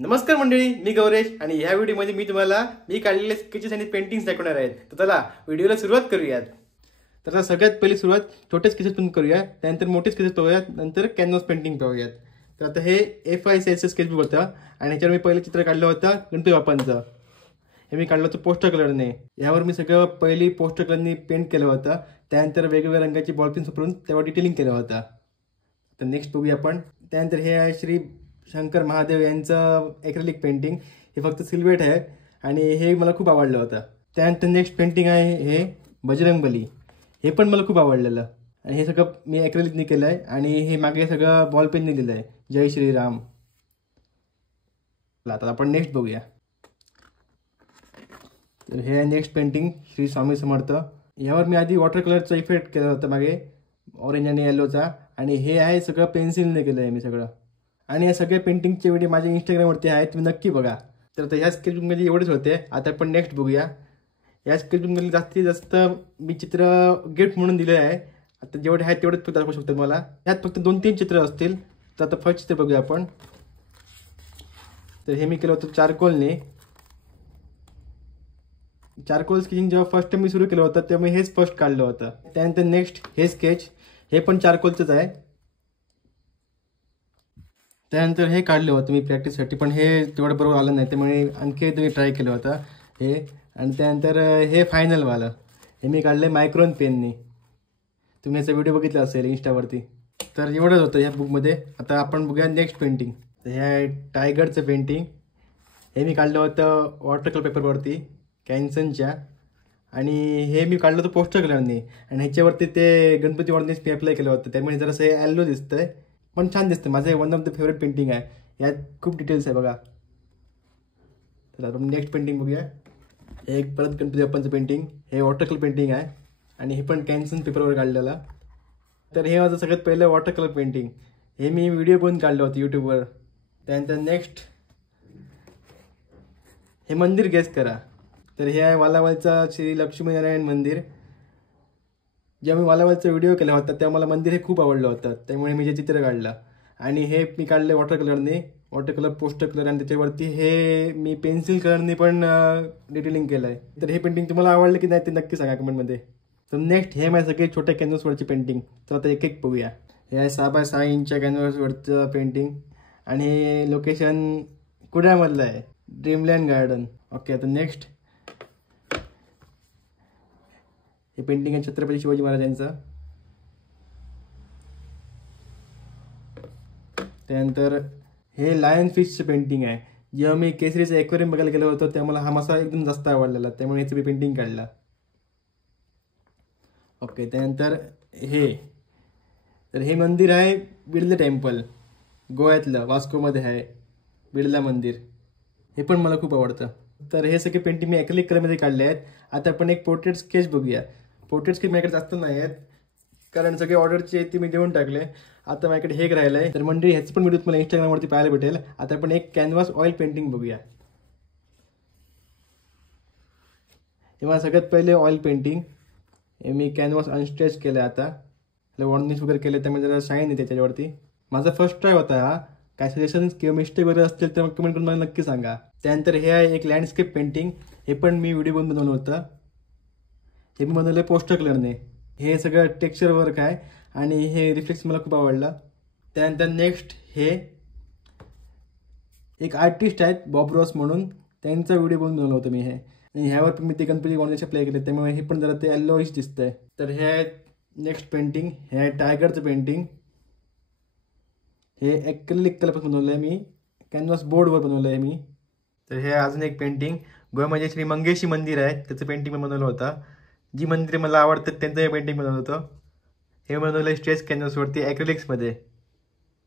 नमस्कार मंडळी, मी गौरेश आणि ह्या व्हिडिओमध्ये मी तुम्हाला मी काढलेले स्केचेस आणि पेंटिंग्स दाखवणार आहेत. तर चला व्हिडिओला सुरुवात करूयात. तर सगळ्यात पहिली सुरुवात छोटे स्केचेसतून करूया, त्यानंतर मोठे स्केचेस पाहूयात, नंतर कॅनव्हास पेंटिंग पाहूयात. तर आता हे A5 साईजचं स्केचबुक होतं आणि ह्याच्यावर मी पहिलं चित्र काढलं होतं गणपती बाप्पांचं. हे मी काढलं होतं पोस्टर कलरने. यावर मी सगळं पहिली पोस्टर कलरनी पेंट केलं होतं. त्यानंतर वेगवेगळ्या रंगाची बॉलपेन वापरून त्यावर डिटेलिंग केलं होतं. तर नेक्स्ट बघूया आपण. त्यानंतर हे आहे श्री शंकर महादेव यांचं ॲक्रेलिक पेंटिंग. हे फक्त सिल्वेट आहे आणि हे मला खूप आवडलं होतं. त्यानंतर नेक्स्ट पेंटिंग आहे हे बजरंगबली. हे पण मला खूप आवडलेलं आणि हे सगळं मी ॲक्रेलिकने केलं आहे आणि हे मागे सगळं बॉलपेनने दिलं आहे. जय श्रीराम. आता आपण नेक्स्ट बघूया. तर हे आहे नेक्स्ट पेंटिंग श्री स्वामी समर्थ. यावर मी आधी वॉटर कलरचा इफेक्ट केला होता मागे, ऑरेंज आणि येलोचा, आणि हे आहे सगळं पेन्सिलने केलं आहे मी सगळं. आणि या सगळ्या पेंटिंगचे व्हिडिओ माझ्या इंस्टाग्रामवरती आहेत, तुम्ही नक्की बघा. तर आता ह्या स्केचबुकमध्ये एवढेच होते. आता आपण नेक्स्ट बघूया. या स्केचबुकमध्ये जास्तीत जास्त मी चित्र गिफ्ट म्हणून दिले आहे. आता जेवढे आहेत तेवढेच फक्त दाखवू शकतो मला. यात फक्त 2-3 चित्र असतील. तर आता फर्स्ट चित्र बघूया आपण. तर हे मी केलं होतं चारकोलने. चारकोल स्केचिंग जेव्हा फर्स्ट टाइम मी सुरू केलं होतं तेव्हा मी हेच फर्स्ट काढलं होतं. त्यानंतर नेक्स्ट हे स्केच, हे पण चारकोलचंच आहे. त्यानंतर हे काढलं होतं मी प्रॅक्टिससाठी, पण हे तेवढं बरोबर आलं नाही, त्यामुळे आणखी तुम्ही ट्राय केलं होतं हे. आणि त्यानंतर हे फायनलवालं, हे मी काढलं आहे मायक्रोन पेननी. तुम्ही याचा व्हिडिओ बघितला असेल इंस्टावरती. तर एवढंच होतं ह्या बुकमध्ये. आता आपण बघूया नेक्स्ट पेंटिंग. तर हे आहे टायगरचं पेंटिंग. हे मी काढलं होतं वॉटर कलर पेपरवरती कॅन्सनच्या, आणि हे मी काढलं होतं पोस्टर कलरने, आणि ह्याच्यावरती ते गणपती ऑर्गनेस मी अप्लाय केलं होतं, त्यामुळे जरासं हे येलो दिसतंय, पण छान दिसतं. माझं हे one of the favourite painting आहे. यात खूप डिटेल्स आहे बघा. तर आपण नेक्स्ट पेंटिंग बघूया. हे एक परत गणपती बाप्पांचं पेंटिंग. हे वॉटर कलर पेंटिंग आहे आणि हे पण कॅन्सन पेपरवर काढलेलं. तर हे माझं सगळ्यात पहिलं वॉटर कलर पेंटिंग. हे मी व्हिडिओ बनवून काढलं होतं यूट्यूबवर. त्यानंतर नेक्स्ट हे मंदिर गेस करा. तर हे आहे वालावलचा श्री लक्ष्मीनारायण मंदिर. जेव्हा मी वालावलचा व्हिडिओ केला होता तेव्हा मला मंदिर हे खूप आवडलं होतं, त्यामुळे मी जे चित्र काढलं. आणि हे मी काढलं वॉटर कलरने, वॉटर कलर पोस्टर कलर, आणि त्याच्यावरती हे मी पेन्सिल कलरने पण डिटेलिंग केलं आहे. तर हे पेंटिंग तुम्हाला आवडलं की नाही ते नक्की सांगा कमेंटमध्ये. तर नेक्स्ट हे माझे सगळे छोट्या कॅनव्हासवरची पेंटिंग. तर आता एक एक बघूया. हे आहे 6x6 इंचच्या कॅनव्हासवरचं पेंटिंग, आणि हे लोकेशन कुड्यामधलं आहे, ड्रीमलँड गार्डन. ओके, आता नेक्स्ट हे पेंटिंग आहे छत्रपती शिवाजी महाराजांचं. त्यानंतर हे लायन फिशचं पेंटिंग आहे. जेव्हा मी केसरीचं ॲक्वेरियम बघायला गेलो होतो तेव्हा मला हा मासा एकदम जास्त आवडलेला, त्यामुळे याचं मी पेंटिंग काढलं. ओके, त्यानंतर तर हे मंदिर आहे बिर्ला टेम्पल, गोव्यातलं, वास्कोमध्ये आहे बिर्ला मंदिर. हे पण मला खूप आवडतं. तर हे सगळे पेंटिंग मी ॲक्रेलिक कलरमध्ये काढले आहेत. आता आपण एक पोर्ट्रेट स्केच बघूया. पोर्ट्रेट स्केच माझ्याकडे जास्त नाही आहेत, कारण सगळे ऑर्डरचे ते मी देऊन टाकले. आता माझ्याकडे हे राहिलं आहे. तर मंडळी ह्याचं पण व्हिडिओ तुम्हाला इंस्टाग्रामवरती पाहायला भेटेल. आता आपण एक कॅनव्हास ऑइल पेंटिंग बघूया. हे मला सगळ्यात पहिले ऑइल पेंटिंग. हे मी कॅनव्हास अनस्ट्रेच केलं. आता वॉर्निश वगैरे केलं, त्यामुळे जरा शाईन आहे त्याच्यावरती. माझा फर्स्ट ट्राय होता हा. काय सजेशन्स किंवा मिस्टेक वगैरे असतील तर कमेंट करून मला नक्की सांगा. त्यानंतर हे आहे एक लँडस्केप पेंटिंग. हे पण मी व्हिडिओ बनवलं होतं. हे मी बनवलं पोस्टर कलरने. हे सगळं टेक्स्चर वर्क आहे आणि हे रिफ्लेक्स मला खूप आवडलं. त्यानंतर नेक्स्ट हे एक आर्टिस्ट आहेत बॉब रॉस म्हणून, त्यांचा व्हिडिओ बनवलं होतं मी हे, आणि ह्यावर पण मी ते गणपती गणेश अप्लाय केले, त्यामुळे हे पण जरा ते येल्लोइश दिसतंय. तर हे आहे नेक्स्ट पेंटिंग. हे आहे टायगरचं पेंटिंग. हे ॲक्रेलिक कलरपासून बनवलं आहे मी, कॅनव्हास बोर्डवर बनवलं आहे मी. तर हे अजून एक पेंटिंग. गोव्यामध्ये श्री मंगेशी मंदिर आहे, त्याचं पेंटिंग मी बनवलं होतं. जी मंदिरे मला आवडतात त्यांचं हे पेंटिंग बनवलं होतं. हे बनवलं आहे स्ट्रेच कॅनव्हासवरती ॲक्रेलिक्समध्ये.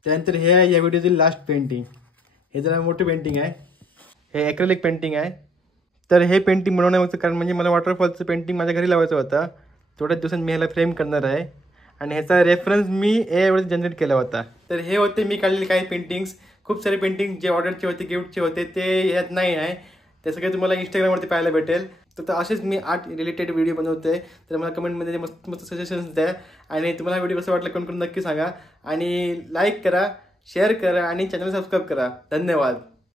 त्यानंतर हे आहे या व्हिडिओतील लास्ट पेंटिंग. हे जरा मोठं पेंटिंग आहे. हे ॲक्रेलिक पेंटिंग आहे. तर हे पेंटिंग बनवण्याचं कारण म्हणजे मला वॉटरफॉलचं पेंटिंग माझ्या घरी लावायचं होतं. थोड्याच दिवसांनी मी ह्याला फ्रेम करणार आहे, आणि ह्याचा रेफरन्स मी एवढं जनरेट केला होता. तर हे होते मी काढलेले काही पेंटिंग्स. खूप सारे पेंटिंग जे ऑर्डरचे होते, गिफ्टचे होते, ते ह्यात नाही आहे. ते सगळे तुम्हाला इंस्टाग्रामवरती पाहायला भेटेल. तर असेच मी आर्ट रिलेटेड व्हिडिओ बनवतोय. तर मला कमेंटमध्ये मस्त मस्त सजेशन्स द्या, आणि तुम्हाला व्हिडिओ कसं वाटलं कमेंट करून नक्की सांगा. आणि लाईक करा, शेअर करा आणि चॅनल सबस्क्राईब करा. धन्यवाद.